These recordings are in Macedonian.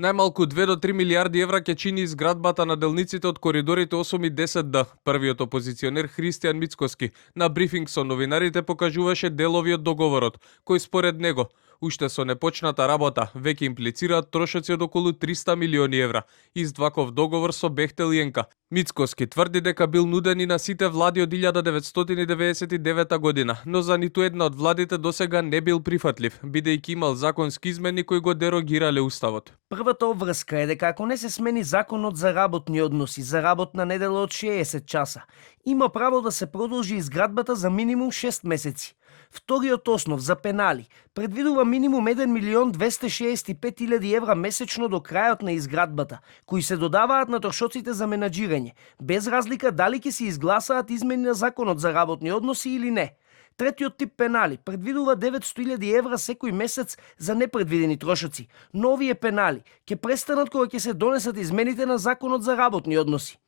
Најмалку 2 до 3 милиарди евра ќе чини изградбата на делниците од коридорите 8 и 10Д. Првиот опозиционер Христијан Мицкоски на брифинг со новинарите покажуваше делови од договорот, кој според него уште со непочната работа веќе имплицираат трошоци од околу 300 милиони евра. Издваков договор со Бехтел и ЕНКА. Мицкоски тврди дека бил нуден и на сите влади од 1999 година, но за ниту една од владите досега не бил прифатлив, бидејќи имал законски измени кои го дерогирале уставот. Првата обврска е дека ако не се смени законот за работни односи за работна недела од 60 часа, има право да се продолжи изградбата за минимум 6 месеци. Вториот основ за пенали предвидува минимум 1.265.000 евра месечно до крајот на изградбата, кои се додаваат на трошоците за менаџирање, без разлика дали ќе се изгласаат измени на законот за работни односи или не. Третиот тип пенали предвидува 900.000 евра секој месец за непредвидени трошоци, но овие пенали ќе престанат кога ќе се донесат измените на законот за работни односи.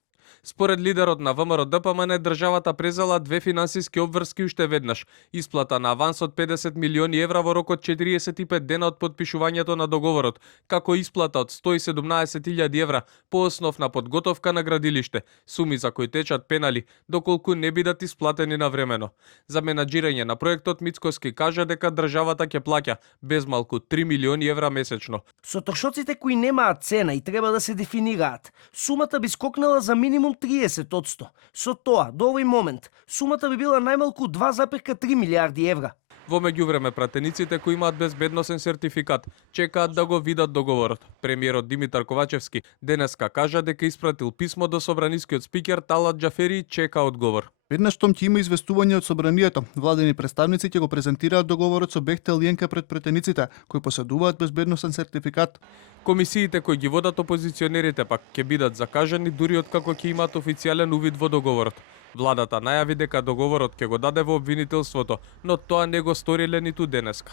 Според лидерот на ВМРО ДПМН, државата презела две финансиски обврски уште веднаш. Исплата на аванс од 50 милиони евра во рок од 45 дена од подпишувањето на договорот, како исплата од 117.000 евра по основ на подготовка на градилиште, суми за кои течат пенали, доколку не бидат исплатени навремено. За менаџирање на проектот Мицкоски кажа дека државата ќе плаќа без малку 3 милиони евра месечно. Со трошоците кои немаат цена и треба да се дефинираат, сумата би скокнала за минимум 30%. Со тоа, до овој момент, сумата би била најмалку 2,3 милиарди евра. Во меѓувреме, пратениците кои имаат безбедносен сертификат чекаат да го видат договорот. Премиерот Димитар Ковачевски денеска кажа дека испратил писмо до собранискиот спикер Талат Џафери и чека одговор. Веднаш штом ќе има известување од собранието, владени представници ќе го презентираат договорот со Бехтел и ЕНКА пред претениците, кои поседуваат безбедносен сертификат. Комисиите кои ги водат опозиционерите пак ќе бидат закажани дури откако ќе имаат официјален увид во договорот. Владата најави дека договорот ќе го даде во обвинителството, но тоа не го сториле ниту денеска.